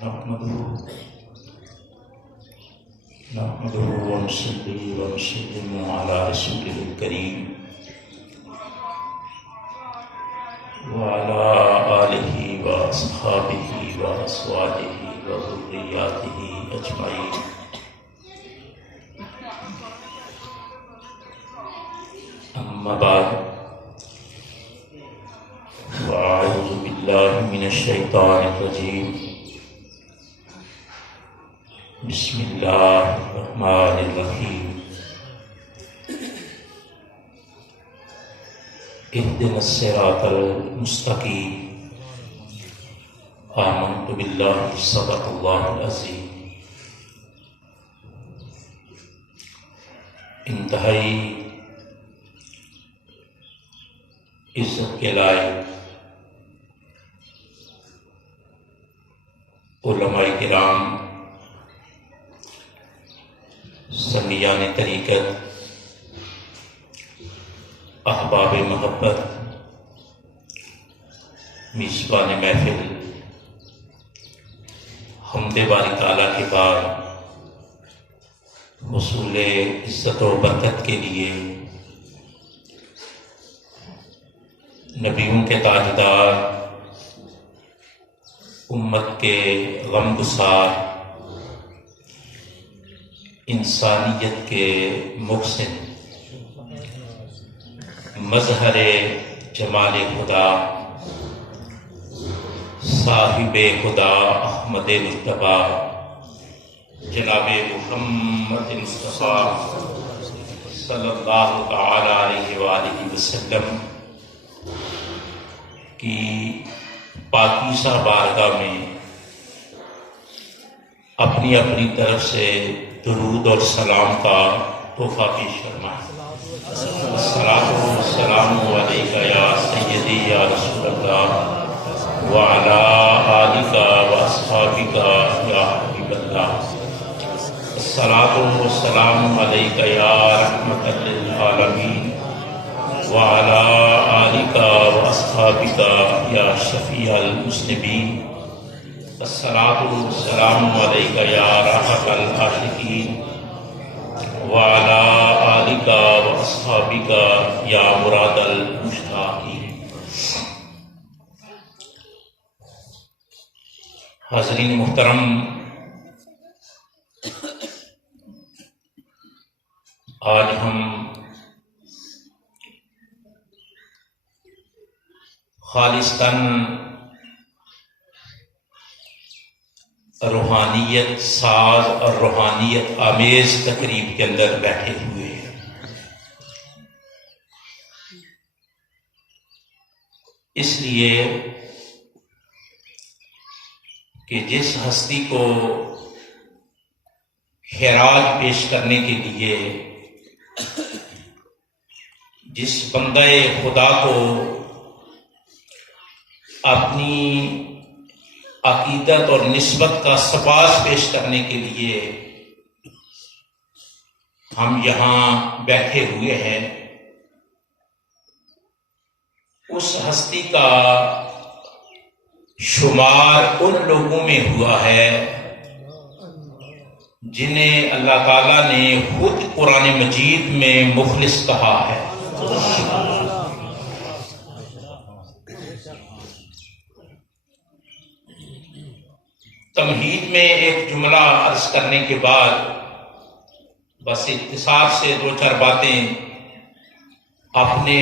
نحمده ونصلي ونسلم على رسوله الكريم وعلى آله وأصحابه وأزواجه وذرياته أجمعين. أما بعد، فأعوذ بالله من الشيطان الرجيم. بسم الله الرحمن الرحيم. اهدنا الصراط المستقيم. آمنت بالله صدق الله العظيم. انتہائی عزت کے لائق علماء کرام، سنیان طریقت، احباب محبت، میزبان محفل، حمد باری تعالیٰ کے بعد حصول عزت و برکت کے لیے نبیوں کے تاجدار، امت کے غم گسار، انسانیت کے محسن، مظہر جمال خدا، صاحب خدا احمد مصطفیٰ جناب محمد مصطفیٰ صلی اللہ تعالی علیہ وآلہ وسلم کی پاکیزہ بارگاہ میں اپنی اپنی طرف سے درود اور سلام کا تحفہ پیش فرمائیں. الصلاۃ والسلام علیک یا سیدی یا رسول اللہ وعلی آلک واصحابک یا حبیب اللہ. الصلاۃ والسلام علیک یا رحمۃ للعالمین وعلی آلک واصحابک یا شفیع المذنبین. الصلاۃ والسلام علیک یا راحت العاشقین وعلی آلک واصحابک یا مراد المشتاقین. حاضرین محترم، آج ہم خالصتاً روحانیت ساز اور روحانیت آمیز تقریب کے اندر بیٹھے ہوئے ہیں. اس لیے کہ جس ہستی کو خراج پیش کرنے کے لیے، جس بندہ خدا کو اپنی عقیدت اور نسبت کا سپاس پیش کرنے کے لیے ہم یہاں بیٹھے ہوئے ہیں، اس ہستی کا شمار ان لوگوں میں ہوا ہے جنہیں اللہ تعالیٰ نے خود قرآن مجید میں مخلص کہا ہے. تمہید میں ایک جملہ عرض کرنے کے بعد بس اختصار سے دو چار باتیں اپنے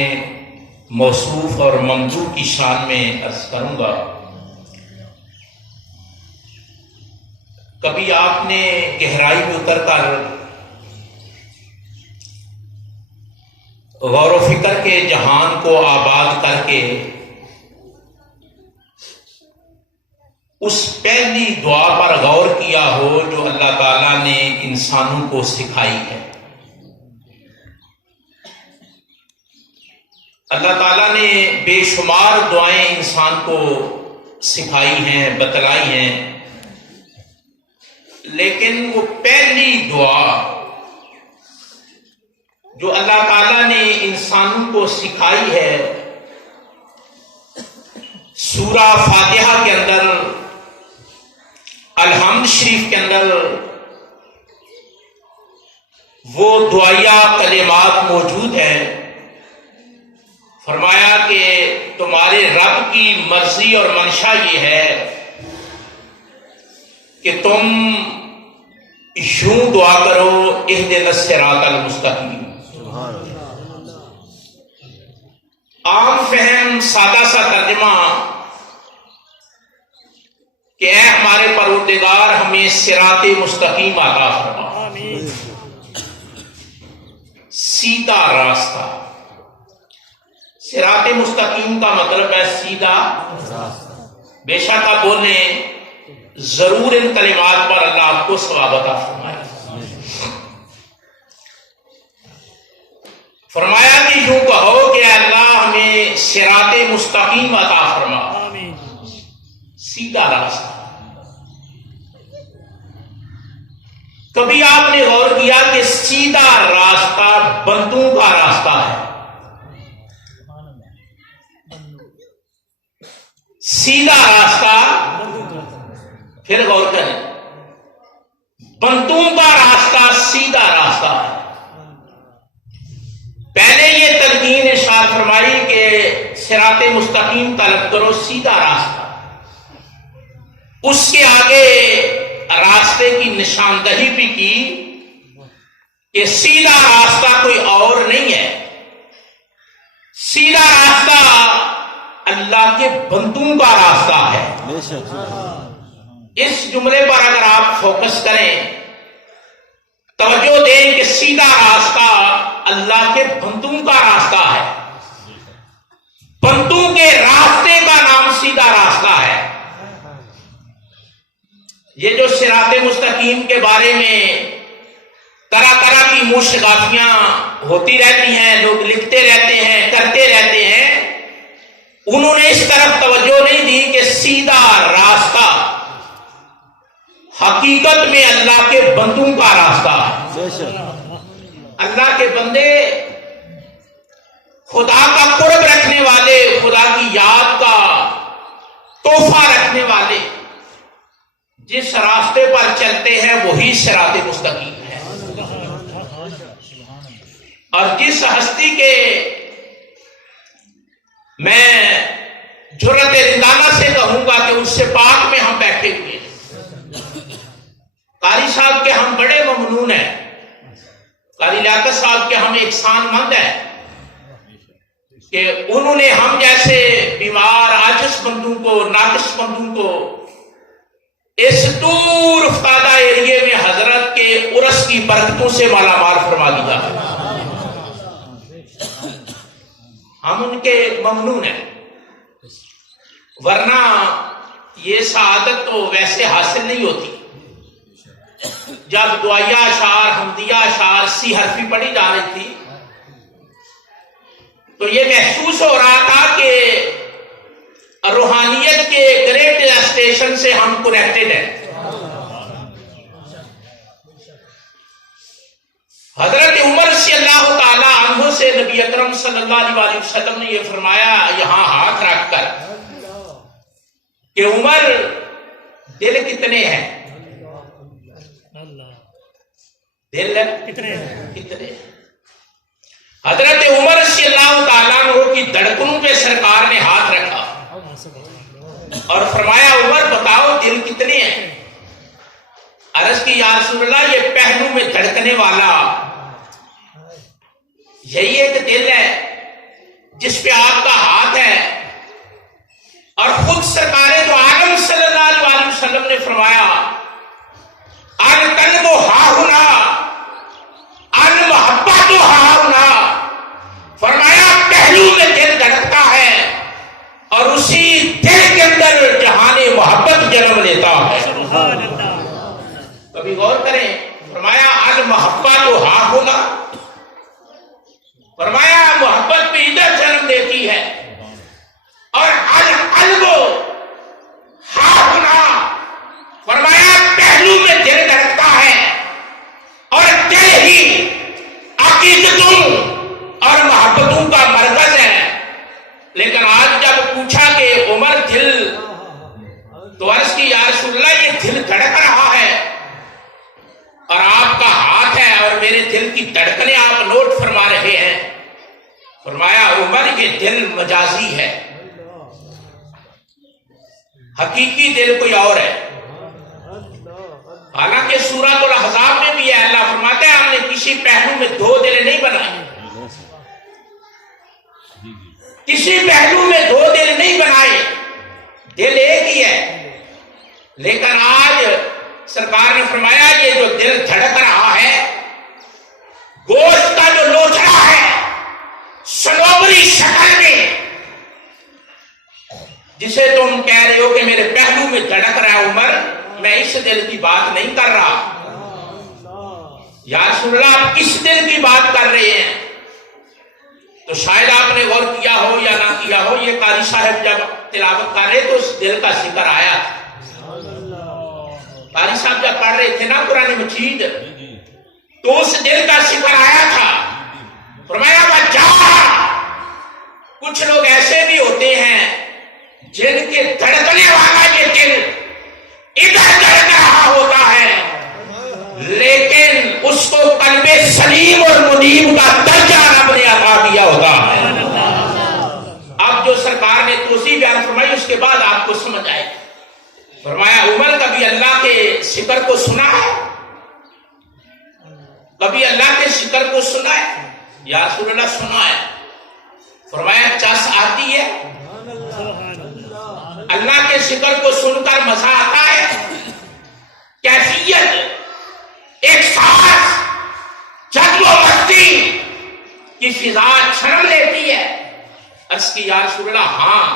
موصوف اور ممدوح کی شان میں عرض کروں گا. کبھی آپ نے گہرائی میں اتر کر غور و فکر کے جہان کو آباد کر کے اس پہلی دعا پر غور کیا ہو جو اللہ تعالیٰ نے انسانوں کو سکھائی ہے؟ اللہ تعالیٰ نے بے شمار دعائیں انسان کو سکھائی ہیں، بتلائی ہیں، لیکن وہ پہلی دعا جو اللہ تعالیٰ نے انسانوں کو سکھائی ہے، سورہ فاتحہ کے اندر الحمد شریف کے اندر وہ دعائیہ کلمات موجود ہیں. فرمایا کہ تمہارے رب کی مرضی اور منشا یہ ہے کہ تم یوں دعا کرو اہدنا الصراط المستقیم. عام فہم سادہ سا ترجمہ کہ اے ہمارے پروردگار ہمیں صراط مستقیم عطا فرما، سیدھا راستہ. صراط مستقیم کا مطلب ہے سیدھا راستہ. بے شک آپ بولیں ضرور ان کلمات پر اللہ آپ کو ثواب عطا فرمائے. فرمایا کہ یوں کہو کہ اللہ ہمیں صراط مستقیم عطا فرما، سیدھا راستہ. کبھی آپ نے غور کیا کہ سیدھا راستہ بندوں کا راستہ ہے. سیدھا راستہ، پھر غور کریں، بندوں کا راستہ سیدھا راستہ ہے. پہلے یہ تلقین ارشاد فرمائی کہ صراط مستقیم طلب کرو، سیدھا راستہ. اس کے آگے راستے کی نشاندہی بھی کی کہ سیدھا راستہ کوئی اور نہیں ہے، سیدھا راستہ اللہ کے بندوں کا راستہ ہے. اس جملے پر اگر آپ فوکس کریں، توجہ دیں کہ سیدھا راستہ اللہ کے بندوں کا راستہ ہے. بندوں کے راستے کا نام سیدھا راستہ ہے. یہ جو صراط مستقیم کے بارے میں طرح طرح کی مشغافیاں ہوتی رہتی ہیں، لوگ لکھتے رہتے ہیں، کرتے رہتے ہیں، انہوں نے اس طرف توجہ نہیں دی کہ سیدھا راستہ حقیقت میں اللہ کے بندوں کا راستہ ہے. اللہ کے بندے خدا کا قرب رکھنے والے، خدا کی یاد کا تحفہ رکھنے والے جس راستے پر چلتے ہیں وہی صراط مستقیم ہے. اور جس ہستی کے میں جرأت رندانہ سے کہوں گا کہ اس سے پاک میں ہم بیٹھے ہوئے ہیں، قاری صاحب کے ہم بڑے ممنون ہیں، قاری لیاقت صاحب کے ہم احسان مند ہیں کہ انہوں نے ہم جیسے بیمار عاجز بندوں کو، ناقص بندوں کو اس دور افتادہ ایریے میں حضرت کے عرس کی برکتوں سے مالا مال فرما دیا. ہم ان کے ممنون ہیں، ورنہ یہ سعادت تو ویسے حاصل نہیں ہوتی. جب دعائیہ اشعار، حمدیہ اشعار، سی حرفی پڑھی جا رہی تھی تو یہ محسوس ہو رہا تھا کہ روحانیت کے گریٹ اسٹیشن سے ہم کنیکٹڈ ہیں. حضرت عمر رضی اللہ تعالی عنہ سے نبی اکرم صلی اللہ علیہ وسلم نے یہ فرمایا یہاں ہاتھ رکھ کر کہ عمر دل کتنے ہیں؟ دل کتنے ہیں؟ حضرت عمر رضی اللہ تعالیٰ عنہ کی دھڑکنوں پہ سرکار نے ہاتھ رکھا اور فرمایا عمر بتاؤ دل کتنے ہیں؟ عرض کی یا رسول اللہ یہ پہلو میں دھڑکنے والا یہی ایک دل ہے جس پہ آپ کا ہاتھ ہے. اور خود سرکار دو عالم صلی اللہ علیہ وسلم نے فرمایا القلب ہاہنا المحبت ہاہنا، فرمایا پہلو میں دل دھڑکتا ہے اور اسی دل کے اندر جہان محبت جنم لیتا ہے. کبھی غور کریں، فرمایا المحبت ہاہنا، فرمایا محبت بھی ادھر جنم دیتی ہے. اور القلب ہاہنا، فرمایا پہلو میں دل دھڑکتا ہے اور دل ہی عقیدتوں اور محبتوں کا مرکز ہے. لیکن آج جب پوچھا کہ عمر دل، تو عرض کی یا رسول اللہ یہ دل دھڑک دل کی دھڑکنیں آپ نوٹ فرما رہے ہیں. فرمایا عمر یہ دل مجازی ہے، حقیقی دل کوئی اور ہے. حالانکہ سورۃ الاحزاب میں بھی ہے، اللہ فرماتا ہے ہم نے کسی پہلو میں دو دل نہیں بنائے، کسی پہلو میں دو دل نہیں بنائے، دل ایک ہی ہے. لیکن آج سرکار نے فرمایا یہ جو دل دھڑک رہا ہے، گوشت کا جو لوچڑا ہے سنوبری شکل میں، جسے تم کہہ رہے ہو کہ میرے پہلو میں دھڑک رہا ہے عمر، میں اس دل کی بات نہیں کر رہا. یا رسول اللہ آپ کس دل کی بات کر رہے ہیں؟ تو شاید آپ نے غور کیا ہو یا نہ کیا ہو، یہ قاری صاحب جب تلاوت کر رہے تو اس دل کا ذکر آیا تھا. قاری صاحب جب پڑھ رہے تھے نا قرآن مجید تو اس دل کا ذکر آیا تھا. فرمایا کچھ لوگ ایسے بھی ہوتے ہیں جن کے دھڑکنے والا یہ دل ادھر دھڑک رہا ہوتا ہے، لیکن اس کو قلب سلیم اور منیب کا درجہ رب نے عطا کیا ہوتا ہے. اب جو سرکار نے توضیح بیان فرمائی اس کے بعد آپ کو سمجھ آئے. فرمایا عمر کبھی اللہ کے ذکر کو سنا ہے؟ کبھی اللہ کے ذکر کو سنا ہے؟ یا رسول اللہ سنا ہے. فرمایا چس آتی ہے؟ اللہ کے ذکر کو سن کر مزہ آتا ہے؟ کیفیت ایک ساتھ جذب و مستی کی فضا چھنم لیتی ہے. عرض کی یا رسول اللہ ہاں،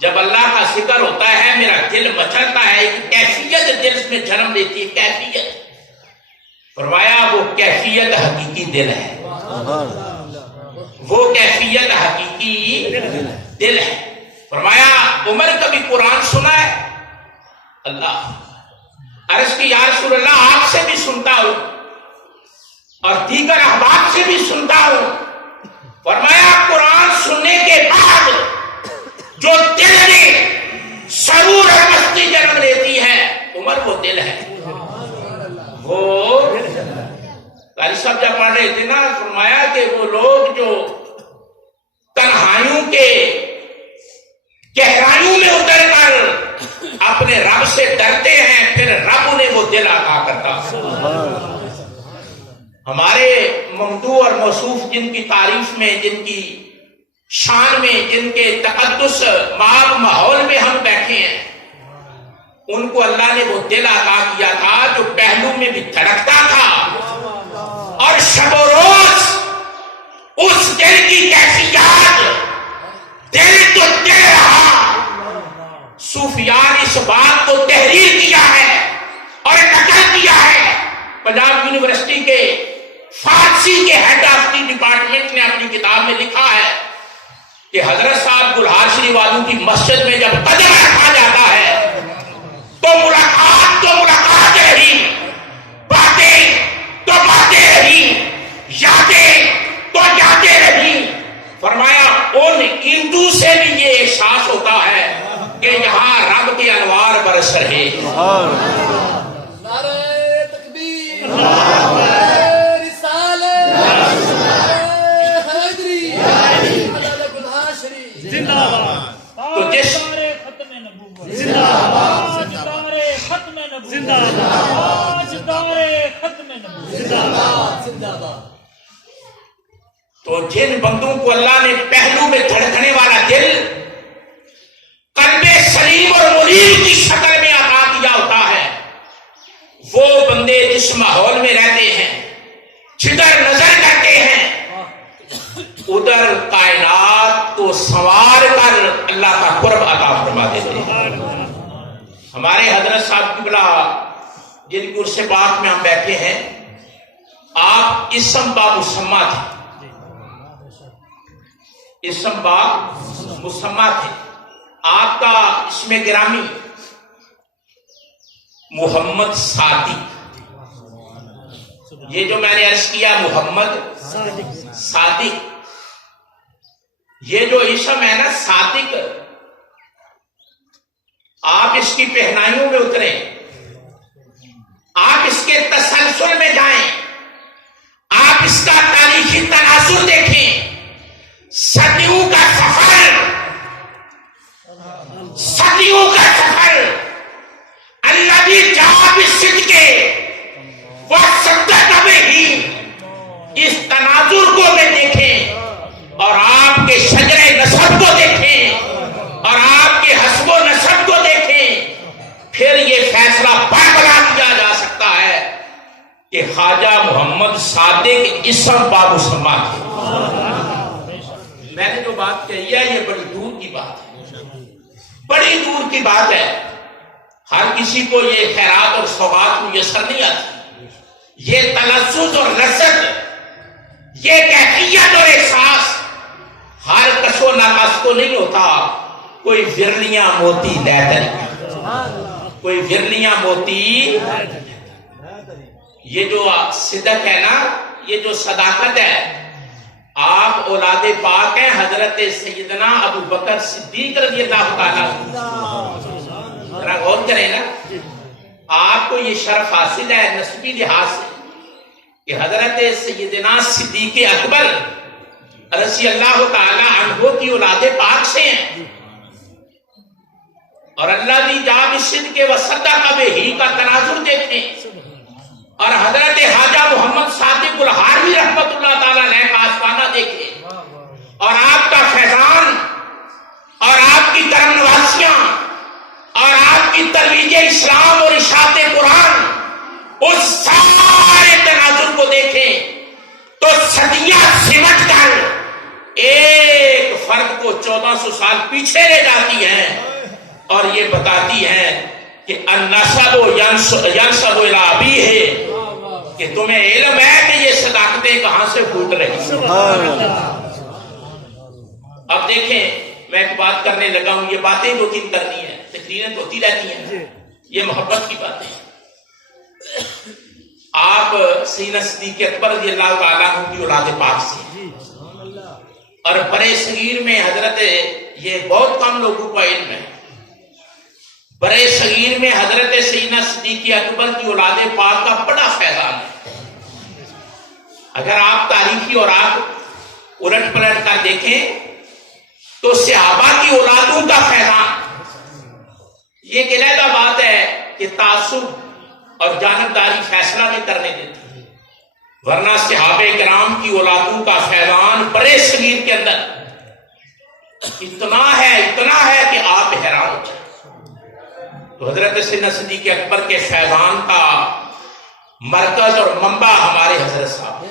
جب اللہ کا ذکر ہوتا ہے میرا دل مچلتا ہے، ایک کیفیت دل میں جنم لیتی ہے، کیفیت. فرمایا وہ کیفیت حقیقی دل ہے، وہ کیفیت حقیقی دل ہے. فرمایا عمر کبھی قرآن سنا ہے؟ اللہ. عرض کی یا رسول اللہ آپ سے بھی سنتا ہوں اور دیگر احباب سے بھی سنتا ہوں. فرمایا قرآن سننے کے بعد جو دل میں سرور اور مستی جنم لیتی ہے عمر وہ دل ہے، وہ قاری صاحب جب پڑھ رہے تھے نا فرمایا کہ وہ لوگ جو تنہائیوں کے گہرائیوں میں اتر کر اپنے رب سے ڈرتے ہیں پھر رب انہیں وہ دل عطا کرتا. ہمارے ممدوح اور موصوف جن کی تعریف میں، جن کی شان میں، جن کے تقدس ماحول میں ہم بیٹھے ہیں، ان کو اللہ نے وہ دل عطا کیا تھا جو پہلو میں بھی دھڑکتا تھا اور شب و روز اس دل کی کیفیات دل تو دل رہا. صوفیان اس بات کو تحریر کیا ہے اور نقل کیا ہے. پنجاب یونیورسٹی کے فارسی کے ہیڈ آف دی ڈپارٹمنٹ نے اپنی کتاب میں لکھا ہے کہ حضرت صاحب گلہار شریف والوں کی مسجد میں جب قدم رکھا جاتا ہے تو ملاقات رہی، باتیں تو باتیں رہی، یادیں تو یادیں رہی. فرمایا ان ہندو سے بھی یہ احساس ہوتا ہے کہ یہاں رب کے انوار برس رہے. نعرہ تکبیر، تو جس تو جن بندوں کو اللہ نے پہلو میں دھڑکنے والا دل قلب سلیم اور منیب کی شکل میں عطا کیا ہوتا ہے، وہ بندے جس ماحول میں رہتے ہیں، جدھر نظر کرتے ہیں، ادھر کائنات کو سنوار کر اللہ کا قرب عطا فرما دیتے ہیں. ہمارے حضرت صاحب قبلہ جن کی عرص پاک میں ہم بیٹھے ہیں، آپ اسم با مسمہ تھے، اسم با مسمہ تھے. آپ کا اسم گرامی محمد صادق. یہ جو میں نے عرض کیا محمد صادق، یہ جو اسم ہے نا صادق، آپ اس کی پہنائیوں میں اتریں، آپ اس کے تسلسل میں جائیں، اس کا تاریخی تناظر دیکھیں، صدیوں کا سفر، صدیوں کا سفر، الذی جاء بالصدق وصدق بہ، اس تناظر کو میں دیکھیں اور آپ کے شجر نسب کو دیکھیں اور آپ کے حسب و نسب کو دیکھیں، پھر یہ فیصلہ برقرار کیا جا سکتا ہے کہ خواجہ محمد صادق اسم بامسمہ تھے۔ میں نے جو بات کہی ہے یہ بڑی دور کی بات ہے، بڑی دور کی بات ہے، ہر کسی کو یہ خیرات اور سوغات میسر نہیں آتی، یہ تلذذ اور لذت، یہ کیفیت اور احساس ہر کس و ناقص کو نہیں ہوتا۔ کوئی ورلیاں موتی لیتر، کوئی ورلیاں موتی، یہ جو صدق ہے نا، یہ جو صداقت ہے، آپ اولاد پاک ہیں حضرت سیدنا ابو بکر صدیق رضی اللہ تعالیٰ، ذرا غور کریں نا، آپ کو یہ شرف حاصل ہے نسبی لحاظ سے کہ حضرت سیدنا صدیق اکبر رضی اللہ تعالیٰ عنہ کی اولاد پاک سے ہیں، اور اللہ بھی جاب الصدق وصدق بہ کا تناظر دیکھیں، اور حضرت خواجہ محمد صادق الحاروی رحمت اللہ تعالیٰ علیہ کا آستانہ دیکھیں، اور آپ کا فیضان اور آپ کی کرم نوازیاں اور آپ کی ترویج اسلام اور اشاعت قرآن، اس سارے تناظر کو دیکھیں تو صدیاں سمٹ کر ایک فرد کو 1400 سال پیچھے لے جاتی ہیں اور یہ بتاتی ہیں کہ النسب ینسب الی ابیہ، کہ تمہیں علم ہے کہ یہ صداقتیں کہاں سے پھوٹ رہی ہیں۔ اب دیکھیں، میں ایک بات کرنے لگا ہوں، یہ باتیں دو تین کرنی ہیں، تقریریں تو ہوتی رہتی ہیں، یہ محبت کی باتیں ہیں۔ آپ سیدنا صدیق اکبر رضی اللہ تعالیٰ عنہ کی اولاد پاک سے، اور برے صغیر میں حضرت، یہ بہت کم لوگوں کو علم ہے، برے صغیر میں حضرت سیدنا صدیق اکبر کی اولاد پاک کا بڑا فیضان ہے۔ اگر آپ تاریخی اور آپ الٹ پلٹ کر دیکھیں تو صحابہ کی اولادوں کا فیضان، یہ ایک علیحدہ بات ہے کہ تعصب اور جانبداری فیصلہ نہیں کرنے دیتی، ورنہ صحابہ کرام کی اولادوں کا فیضان برے صغیر کے اندر اتنا ہے کہ آپ حیران ہو جائیں۔ تو حضرت سیدنا صدیق اکبر کے فیضان کا مرکز اور منبع ہمارے حضرت صاحب،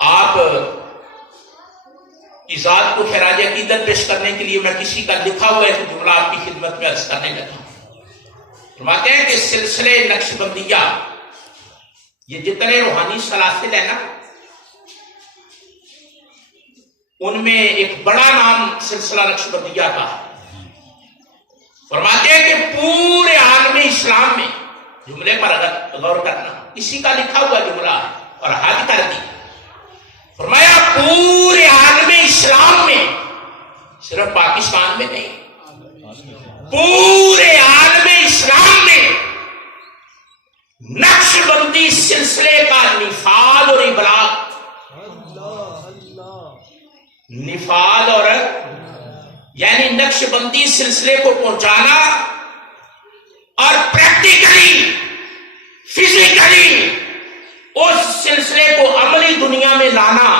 آپ کی ذات کو خراج عقیدت پیش کرنے کے لیے میں کسی کا لکھا ہوا ایک جملہ آپ کی خدمت میں عرض کرنے لگا ہوں۔ فرماتے ہیں کہ سلسلے نقشبندیہ، یہ جتنے روحانی سلاسل ہیں نا، ان میں ایک بڑا نام سلسلہ نقشبندیہ کا ہے۔ فرماتے ہیں کہ پورے عالم اسلام میں، جملے پر اگر غور کرنا، اسی کا لکھا ہوا جملہ ہے اور حد کر دی، فرمایا پورے عالم اسلام میں، صرف پاکستان میں نہیں، پورے عالم اسلام میں نقش بندی سلسلے کا نفاذ اور ابلاغ، نفاذ اور یعنی نقش بندی سلسلے کو پہنچانا اور پریکٹیکلی فزیکلی اس سلسلے کو عملی دنیا میں لانا،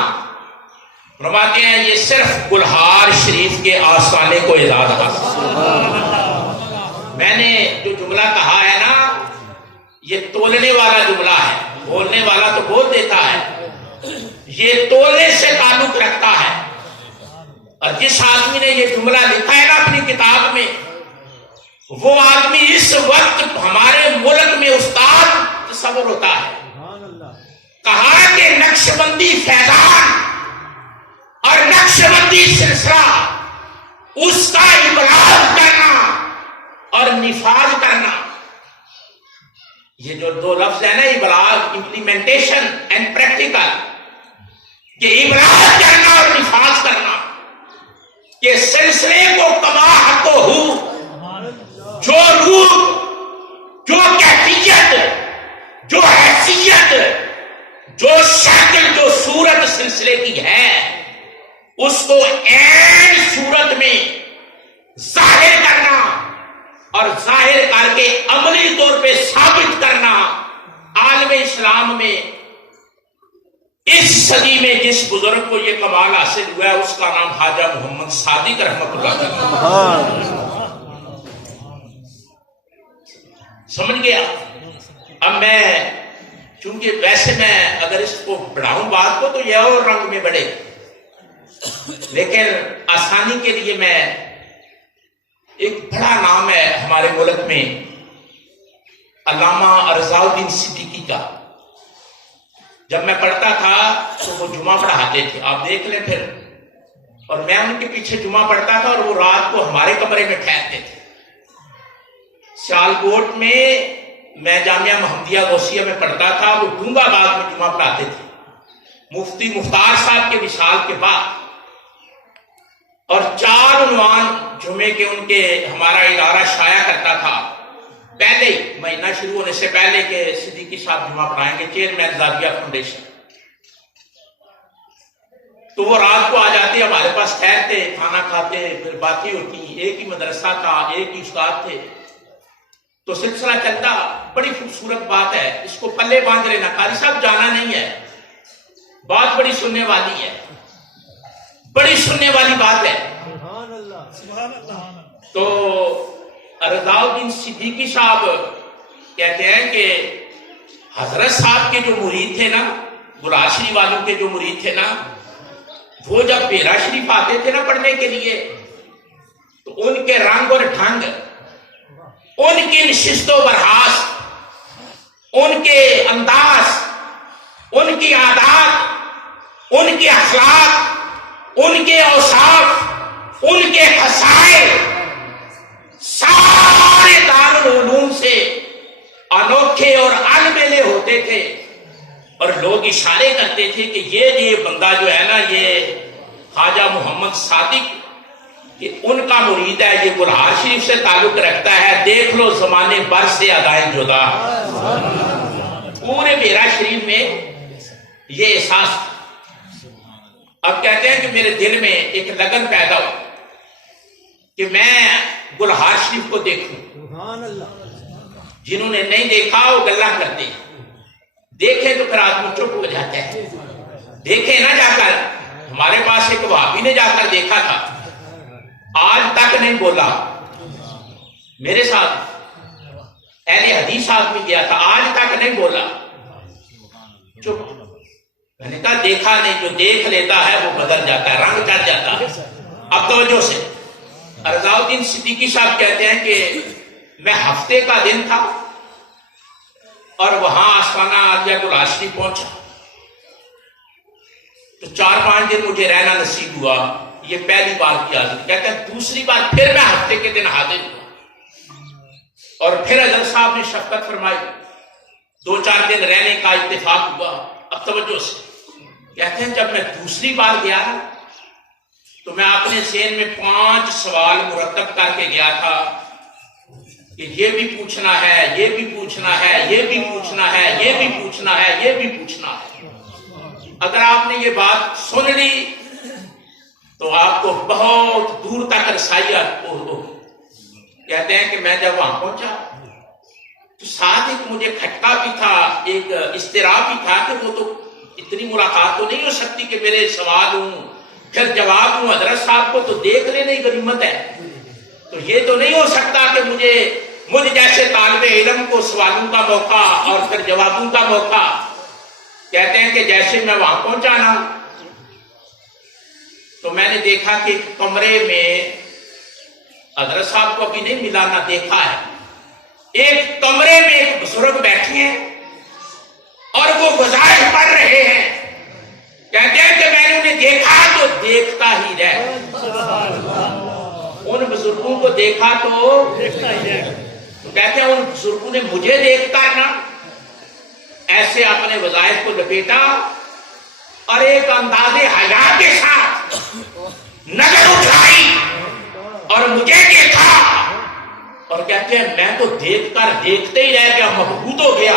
فرماتے ہیں یہ صرف گلہار شریف کے آستانے کو اعزاز حاصل۔ میں نے جو جملہ کہا ہے نا، یہ تولنے والا جملہ ہے، بولنے والا تو بول دیتا ہے، یہ تولنے سے تعلق رکھتا ہے۔ اور جس آدمی نے یہ جملہ لکھا ہے نا اپنی کتاب میں، وہ آدمی اس وقت ہمارے ملک میں استاد تصور ہوتا ہے۔ کہا کہ نقش بندی فیضان اور نقش بندی سلسلہ، اس کا ابلاغ کرنا اور نفاذ کرنا، یہ جو دو لفظ ہے نا، ابلاغ، امپلیمنٹیشن اینڈ پریکٹیکل، کہ ابلاغ کرنا اور نفاذ کرنا، کہ سلسلے کو قباحت و جو روح، جو کیفیت، جو حیثیت وصیت جو شکل جو صورت سلسلے کی ہے اس کو عین صورت میں ظاہر کرنا اور ظاہر کر کے عملی طور پہ ثابت کرنا عالم اسلام میں اس صدی میں جس بزرگ کو یہ کمال حاصل ہوا ہے اس کا نام خواجہ محمد صادق رحمۃ اللہ علیہ۔ سمجھ گیا؟ اب میں چونکہ ویسے میں اگر اس کو بڑھاؤں بات کو تو یہ اور رنگ میں بڑھے، لیکن آسانی کے لیے میں ایک بڑا نام ہے ہمارے ملک میں علامہ رضا الدین صدیقی کا، جب میں پڑھتا تھا تو وہ جمعہ پڑھاتے تھے، آپ دیکھ لیں پھر، اور میں ان کے پیچھے جمعہ پڑھتا تھا اور وہ رات کو ہمارے کمرے میں ٹھہرتے تھے۔ سیالکوٹ میں میں جامعہ محمدیہ غوثیہ میں پڑھتا تھا، وہ ڈونگا باغ میں جمعہ پڑھاتے تھے مفتی مختار صاحب کے وصال کے بعد، اور 4 عنوان جمعے کے ان کے ہمارا ادارہ شائع کرتا تھا پہلے ہی مہینہ شروع ہونے سے پہلے کہ صدیقی صاحب جمعہ پڑھائیں گے، چیئرمین زاویہ فاؤنڈیشن۔ تو وہ رات کو آ جاتے ہمارے پاس ٹھہرتے، کھانا کھاتے، پھر باتیں ہوتی، ایک ہی مدرسہ تھا، ایک ہی استاد تھے، تو سلسلہ چلتا۔ بڑی خوبصورت بات ہے، اس کو پلے باندھ لینا، قاری صاحب جانا نہیں ہے، بات بڑی سننے والی ہے، بڑی سننے والی بات ہے۔ تو رضا الدین صدیقی صاحب کہتے ہیں کہ حضرت صاحب کے جو مرید تھے نا، گلاشری والوں کے جو مرید تھے نا، وہ جب بیرا شریف آتے تھے نا پڑھنے کے لیے تو ان کے رنگ اور ڈھنگ، ان کی نشست و برخاست، ان کے انداز، ان کی عادات، ان کے اخلاق، ان کے اوصاف، ان کے خصائل سارے دارالعلوم سے انوکھے اور الملے ہوتے تھے، اور لوگ اشارے کرتے تھے کہ یہ بندہ جو ہے نا، یہ خواجہ محمد صادق، کہ ان کا مرید ہے، یہ بلہار شریف سے تعلق رکھتا ہے، دیکھ لو زمانے بھر سے ادائیں جدا۔ پورے بیرا شریف میں یہ احساس۔ اب کہتے ہیں کہ میرے دل میں ایک لگن پیدا ہو کہ میں بلہار شریف کو دیکھوں۔ جنہوں نے نہیں دیکھا وہ گلہ کرتے ہیں، دیکھے تو پھر آدمی چپ ہو جاتا ہے۔ دیکھے نا جا کر، ہمارے پاس ایک وہابی نے جا کر دیکھا تھا، آج تک نہیں بولا۔ میرے ساتھ اہل حدیث آدمی گیا تھا، آج تک نہیں بولا، چپ۔ میں نے کہا دیکھا نہیں، جو دیکھ لیتا ہے وہ بدل جاتا ہے، رنگ چڑھ جاتا ہے۔ اب توجہ سے، رضا الدین صدیقی صاحب کہتے ہیں کہ میں ہفتے کا دن تھا اور وہاں آستانہ عالیہ گلاشری پہنچا تو 4-5 دن مجھے رہنا نصیب ہوا۔ یہ پہلی بار کی حاضری۔ کہتے ہیں دوسری بار پھر میں ہفتے کے دن حاضر ہوا، اور پھر حضرت صاحب نے شفقت فرمائی، 2-4 دن رہنے کا اتفاق ہوا۔ اب توجہ سے کہتے ہیں جب میں دوسری بار گیا نا تو میں اپنے ذہن میں 5 سوال مرتب کر کے گیا تھا کہ یہ بھی پوچھنا ہے، یہ بھی پوچھنا ہے، یہ بھی پوچھنا ہے، یہ بھی پوچھنا ہے، یہ بھی پوچھنا ہے۔ اگر آپ نے یہ بات سن لی تو آپ کو بہت دور تک رسائی ہو۔ کہتے ہیں کہ میں جب وہاں پہنچا تو ساتھ ایک مجھے کھٹکا بھی تھا، ایک اضطراب بھی تھا کہ وہ تو اتنی ملاقات تو نہیں ہو سکتی کہ میرے سوال ہوں پھر جواب ہوں، حضرت صاحب کو تو دیکھ لینے کی غنیمت ہے، تو یہ تو نہیں ہو سکتا کہ مجھ جیسے طالب علم کو سوالوں کا موقع اور پھر جوابوں کا موقع۔ کہتے ہیں کہ جیسے میں وہاں پہنچا نا تو میں نے دیکھا کہ ایک کمرے میں حضرت صاحب کو ابھی نہیں ملا، نہ دیکھا ہے، ایک کمرے میں ایک بزرگ بیٹھے ہیں اور وہ وظائف پڑھ رہے ہیں۔ کہتے ہیں کہ میں نے انہیں دیکھا تو دیکھتا ہی رہ، ان بزرگوں کو دیکھا تو کہتے ہیں ان بزرگوں نے مجھے دیکھتا نا ایسے اپنے وظائف کو لپیٹا اور ایک انداز حیا کے ساتھ نظر اٹھائی اور مجھے دیکھا، اور کہتے ہیں میں تو دیکھ کر دیکھتے ہی رہ گیا، مبہوت ہو گیا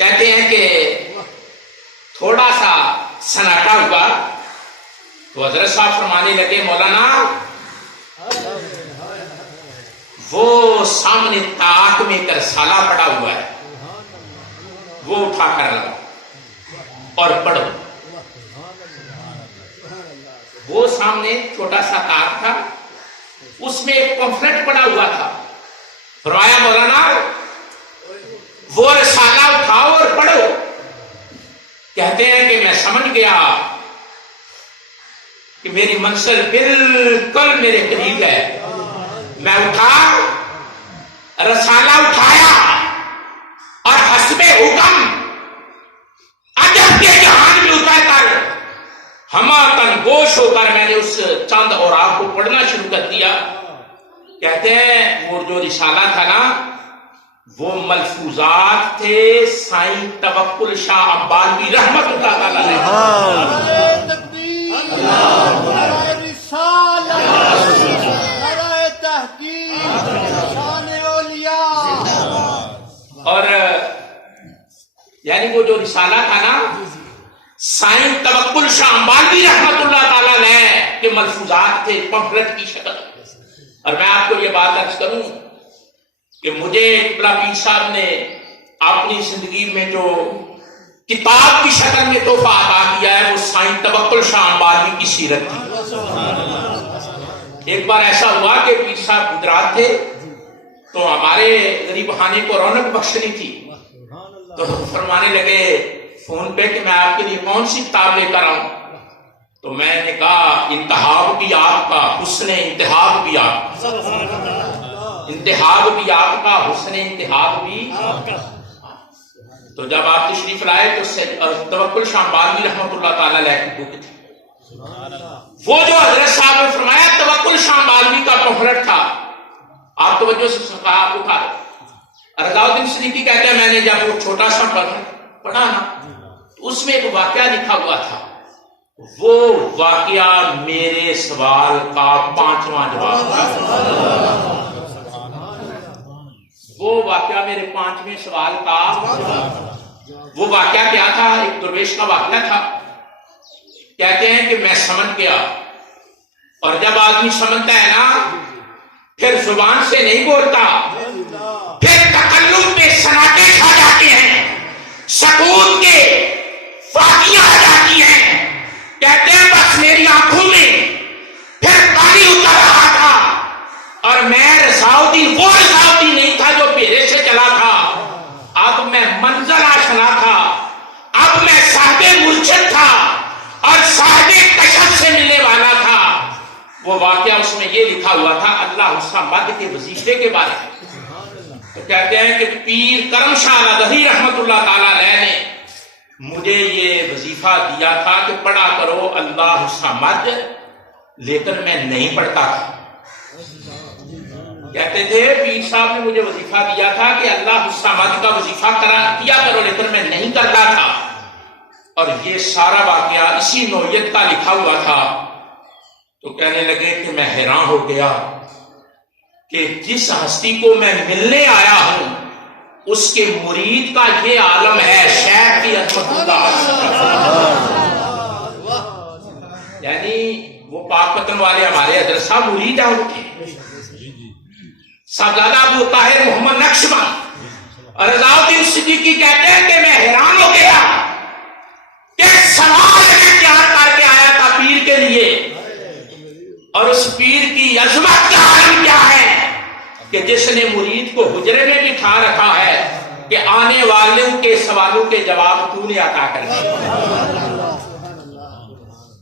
کہتے ہیں کہ تھوڑا سا سناٹا ہوا تو حضرت صاحب فرمانے لگے مولانا وہ سامنے طاق میں ایک رسالہ پڑا ہوا ہے وہ اٹھا کر لگا اور پڑھو. وہ سامنے چھوٹا سا طاق تھا اس میں ایک پمفلٹ پڑا ہوا تھا. فرمایا مولانا وہ رسالہ اٹھاؤ اور پڑھو. کہتے ہیں کہ میں سمجھ گیا کہ میری منزل بالکل میرے قریب ہے. میں اٹھا رسالہ اٹھایا اور حسب حکم عجب کے جہان میں اتر کر ہماتن گوش ہو کر میں نے اس چند اور آپ کو پڑھنا شروع کر دیا. کہتے ہیں وہ جو رسالہ تھا نا وہ ملفوظات تھے سائیں توکل شاہ عباسی رحمت اللہ تعالی علیہ. تکبیر نعرہ رسالت نعرہ تحقیق شان اولیاء. اور یعنی وہ جو رسالہ تھا نا سائیں توکل شاہ عباسی رحمت اللہ تعالی علیہ کے ملفوظات تھے پمفلٹ کی شکل. اور میں آپ کو یہ بات عرض کروں کہ مجھے قبلہ پیر صاحب نے اپنی زندگی میں جو کتاب کی شکل میں تحفہ عطا کیا ہے وہ سائیں توکل شاہ عباسی کی سیرت تھی. ایک بار ایسا ہوا کہ پیر صاحب گجرات تھے تو ہمارے غریب خانے کو رونق بخشنی تھی تو فرمانے لگے فون پہ کہ میں آپ کے لیے کون سی کتاب لے کر آؤں. تو میں نے کہا انتخاب بھی آپ کا حسن انتخاب بھی آپ کا انتخاب بھی آپ کا حسن انتخاب بھی. تو جب آپ تشریف لائے تو توکل شاہ عباسی رحمت اللہ تعالی علیہ کی بک تھی. وہ جو حضرت صاحب نے فرمایا توکل شاہ عباسی کا پمفلٹ تھا. آپ توجہ سے سنتا آپ اٹھا رضا الدین صدیقی کہتے ہیں میں نے جب وہ چھوٹا سا پڑھا نا تو اس میں ایک واقعہ لکھا ہوا تھا. وہ واقعہ میرے سوال کا 5واں جواب تھا. وہ واقعہ میرے 5ویں سوال کا وہ واقعہ کیا تھا؟ ایک درویش کا واقعہ تھا. کہتے ہیں کہ میں سمجھ گیا اور جب آدمی سمجھتا ہے نا پھر زبان سے نہیں بولتا پھر تکلم میں سناٹے چھا جاتے ہیں سکوت کے فاتحیاں آ جاتی ہیں. کہتے ہیں بس میری آنکھوں میں پھر پانی اتر رہا تھا اور میں رضاؤدین وہ رضاؤدین نہیں تھا جو پیرے سے چلا تھا. اب میں منظر آشنا تھا. اب میں صاحب مرشد تھا اور صاحب کشف سے ملنے والا تھا. وہ واقعہ اس میں یہ لکھا ہوا تھا اللہ الصمد کے وظیفے کے بارے میں. تو کہتے ہیں کہ پیر کرم شاہ ندوی رحمت اللہ تعالی علیہ نے مجھے یہ وظیفہ دیا تھا کہ پڑھا کرو اللہ الصمد, لیکن میں نہیں پڑھتا تھا. کہتے تھے پیر صاحب نے مجھے وظیفہ دیا تھا کہ اللہ الصمد کا وظیفہ کیا کرو, لیکن میں نہیں کرتا تھا. اور یہ سارا واقعہ اسی نوعیت کا لکھا ہوا تھا. تو کہنے لگے کہ میں حیران ہو گیا کہ جس ہستی کو میں ملنے آیا ہوں اس کے مرید کا یہ عالم ہے شیخ کی عظمت اللہ. یعنی وہ پاک پتن والے ہمارے حضرت صاحب مرید ہیں ان کے صاحبزادہ ابو طاہر محمد نقشبند اور رضا الدین صدیقی کہتے ہیں کہ میں حیران ہو گیا کہ سوال میں تیار کر کے آیا تھا پیر کے لیے اور اس پیر کی عظمت کا عالم کیا ہے کہ جس نے مرید کو حجرے میں بٹھا رکھا ہے کہ آنے والوں کے سوالوں کے جواب تو نے عطا کر دیا.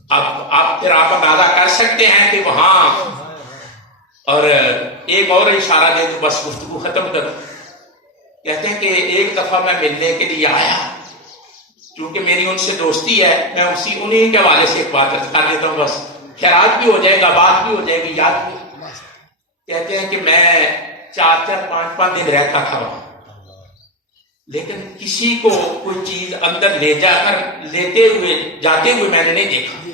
اب پھر آپ اندازہ کر سکتے ہیں کہ وہاں. اور ایک اور اشارہ دے تو بس گفتگو ختم کروں. کہتے ہیں کہ ایک دفعہ میں ملنے کے لیے آیا, چونکہ میری ان سے دوستی ہے میں انہی کے حوالے سے ایک بات کر لیتا ہوں, بس خیرات بھی ہو جائے گا, بات بھی ہو جائے گی, یاد بھی. کہتے ہیں کہ میں 4-4 5-5 دن رہتا تھا وہاں, لیکن کسی کو کوئی چیز اندر لے جا کر لیتے ہوئے جاتے ہوئے میں نے نہیں دیکھا.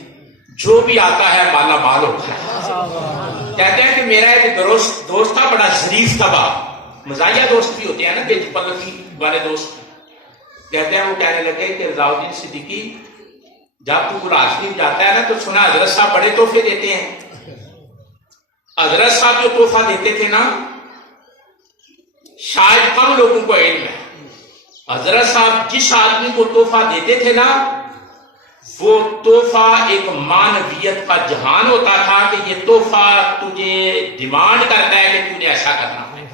جو بھی آتا ہے مالا مال ہوتا ہے. کہتے ہیں کہ میرا ایک دوست تھا, بڑا ظریف تھا, مزاحیہ دوست بھی ہوتے ہیں نا, بے پلکی والے دوست. کہتے ہیں وہ کہنے لگے کہ رضا الدین صدیقی جب تو قرآن شریف جاتا ہے نا تو سنا حضرت صاحب بڑے تحفے دیتے ہیں. حضرت صاحب جو تحفہ دیتے تھے نا شاید کم لوگوں کو علم ہے. حضرت صاحب جس آدمی کو تحفہ دیتے تھے نا وہ تحفہ ایک معنویت کا جہان ہوتا تھا کہ یہ تحفہ تجھے ڈیمانڈ کرتا ہے کہ تجھے ایسا کرنا ہے.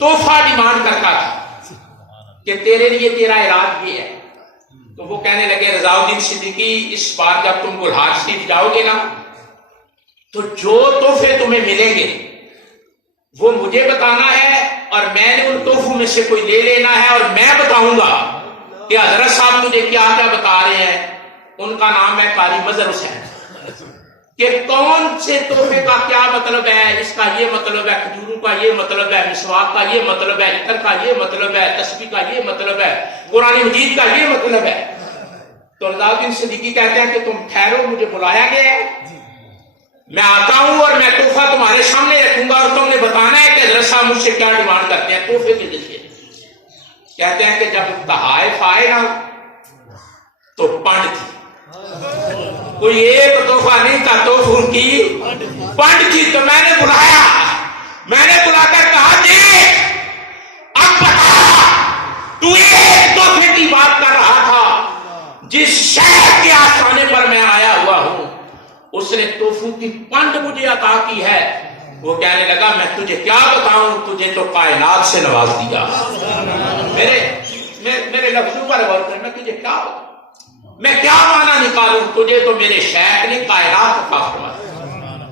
تحفہ ڈیمانڈ کرتا تھا کہ تیرے لیے تیرا اراد یہ ہے. تو وہ کہنے لگے رضا الدین صدیقی اس بار جب تم گلہار شریف جاؤ گے نا تو جو تحفے تمہیں ملیں گے وہ مجھے بتانا ہے اور میں نے ان تحفوں میں سے کوئی لے لینا ہے اور میں بتاؤں گا کہ حضرت صاحب مجھے کیا کیا بتا رہے ہیں. ان کا نام ہے قاری مظہر حسین کہ کون سے تحفے کا کیا مطلب ہے. اس کا یہ مطلب ہے, کھجوروں کا یہ مطلب ہے, مسواک کا یہ مطلب ہے, عطر کا یہ مطلب ہے, تسبیح کا یہ مطلب ہے, قرآن مجید کا یہ مطلب ہے. تو رضا الدین صدیقی کہتے ہیں کہ تم ٹھہرو, مجھے بلایا گیا ہے, میں آتا ہوں اور میں تحفہ تمہارے سامنے رکھوں گا اور تم نے بتانا ہے کہ حضرت صاحب مجھ سے کیا ڈیمانڈ کرتے ہیں تحفے کے ذریعے. کہتے ہیں کہ جب تحائف آئے نا تو پنڈ تھی, کوئی ایک تحفہ نہیں تھا, تحفوں کی پنڈ تھی. تو میں نے بلایا, میں نے بلا کر کہا دیکھ اب بتا تو ایک تحفے کی بات کر رہا تھا, جس شہر کے آستانے پر میں آیا ہوا ہوں اس نے تحفوں کی پنڈ مجھے عطا کی ہے. وہ کہنے لگا میں تجھے کیا بتاؤں, تجھے تو کائنات سے نواز دیا. میرے لفظوں پر غور کر, میں تجھے کیا بتاؤں, میں کیا معنی نکالوں, تجھے تو میرے شیخ نے کائنات کا فرمایا.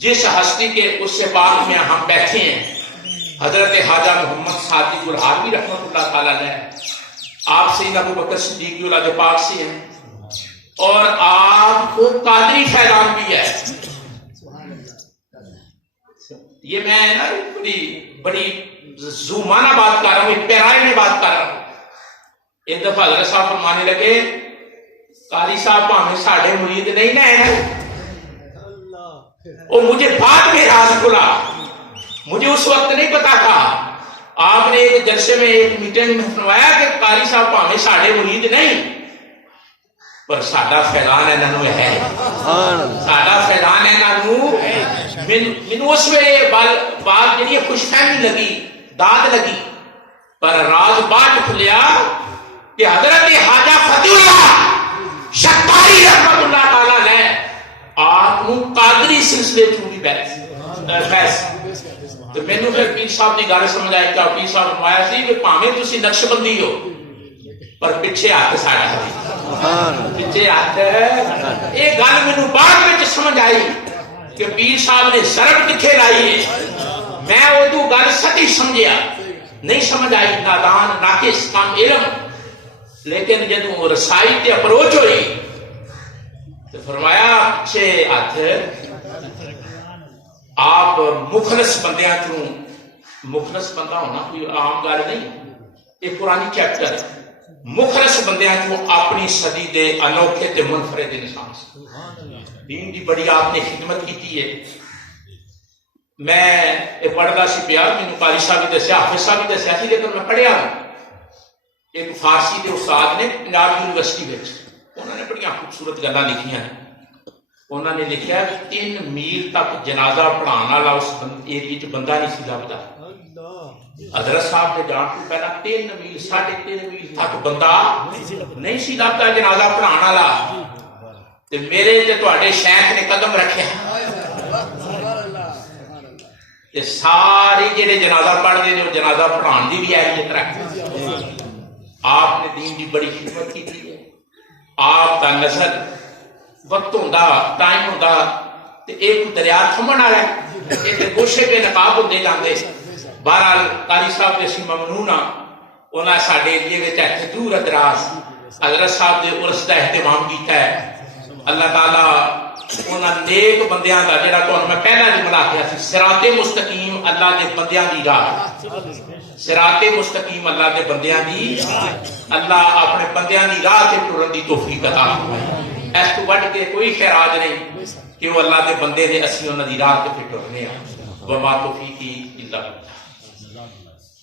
جس ہستی کے اس سے پاک میں ہم بیٹھے ہیں حضرت خواجہ محمد سعدی گلہاروی رحمۃ اللہ تعالی علیہ, آپ سیدنا ابو بکر صدیق اولاد پاک سے ہیں اور آپ کو قادری فیضان بھی ہے. یہ میں نا بڑی زومانہ بات کر رہا ہوں, پیرائے میں بات کر رہا ہوں. ایک دفعہ حضرت صاحب فرمانے لگے قاری صاحب ہمیں ساڑھے مرید نہیں نہ ہے, اور مجھے بعد میں راز کھلا, مجھے اس وقت نہیں پتا تھا. آپ نے ایک جلسے میں ایک میٹنگ میں فرمایا کہ قاری صاحب ہمیں ساڑھے مرید نہیں پر ساڈا فیضان ہے نانو ہے, ساڈا فیضان ہے نانو. مینوں اس ویلے بات جڑی خوش فہمی لگی, داد لگی, پر راز بعد کھلیا کہ حضرت خواجہ فتح اللہ شتاری رحمت اللہ تعالی علیہ آپ کو قادری سلسلے چوری بیس. تو مینوں پھر پیر صاحب کی گل سمجھ آئی کہ پیر صاحب فرمایا سی کہ بھاویں تسی نقش بندی ہو پر پیچھے ہاتھ ساڈا ہے, پیچھے ہاتھ ہے. یہ گل مینوں بعد میں سمجھ آئی کہ پیر صاحب نے ضرب کتنے لائی ہے. میں ادو گل سچی سمجھیا, نہیں سمجھ آئی, نادان ناقص کم علم. لیکن جدوں رسائی تے اپروچ ہوئی تو فرمایا پیچھے ہاتھ. آپ مخلص بندیاں چوں, مخلص بندہ ہونا کوئی عام گل نہیں, یہ قرآنی چیپٹر. مخلص بندیاں چوں اپنی صدی دے انوکھے تے منفرد انسان دین دی بڑی آپ نے خدمت کی ہے. میں یہ پڑھتا سی پیا, مینوں قاری صاحب بھی دسیا, حافظ صاحب بھی دسیا سی, لیکن میں پڑھیا ایک فارسی کے استاد نے پنجاب یونیورسٹی میں, انہوں نے بڑی خوبصورت گلاں لکھیاں ہیں. انہوں نے لکھا کہ 3 میل تک جنازہ پڑھانے والا اس ایریے چ بندہ نہیں سی لبدا. حضرت صاحب کے جان تو پہلا 3 میل 3.5 میل تک بندہ نہیں سی لبدا جنازہ پڑھانے والا. تے میرے تے تواڈے شیخ نے قدم رکھیا تے سارے جڑے جنازہ پڑھدے نے وہ جنازہ پڑھان دی بھی اہلیت رکھتے. آپ نے دین دی بڑی خدمت کی ہے. آپ کا نسل وقت ہوتا ٹائم ہوتا ایک دریا تھمن والا ہے, گوشے کے نقاب ہوتے جاندے. بہرحال قاری صاحب کے اسی ممنون ہاں, انہاں ساڈے ایریے وچ اتنے دور دراز حضرت صاحب کے عرس کا اہتمام کیتا ہے. اللہ تعالیٰ انہاں نیک بندیاں دا جڑا تہاڈوں میں پہلا جملہ آکھیا سی, صراط مستقیم اللہ دے بندیاں دی راہ, صراط مستقیم اللہ دے بندیاں دی, اللہ اپنے بندیاں دی راہ تے ٹرن دی توفیق عطا فرمائے. اس تو بڑھ کے کوئی خیراج نہیں کہ وہ اللہ دے بندے نے اسی انہاں دی راہ تے ٹرنے. وما توفیقی الا باللہ.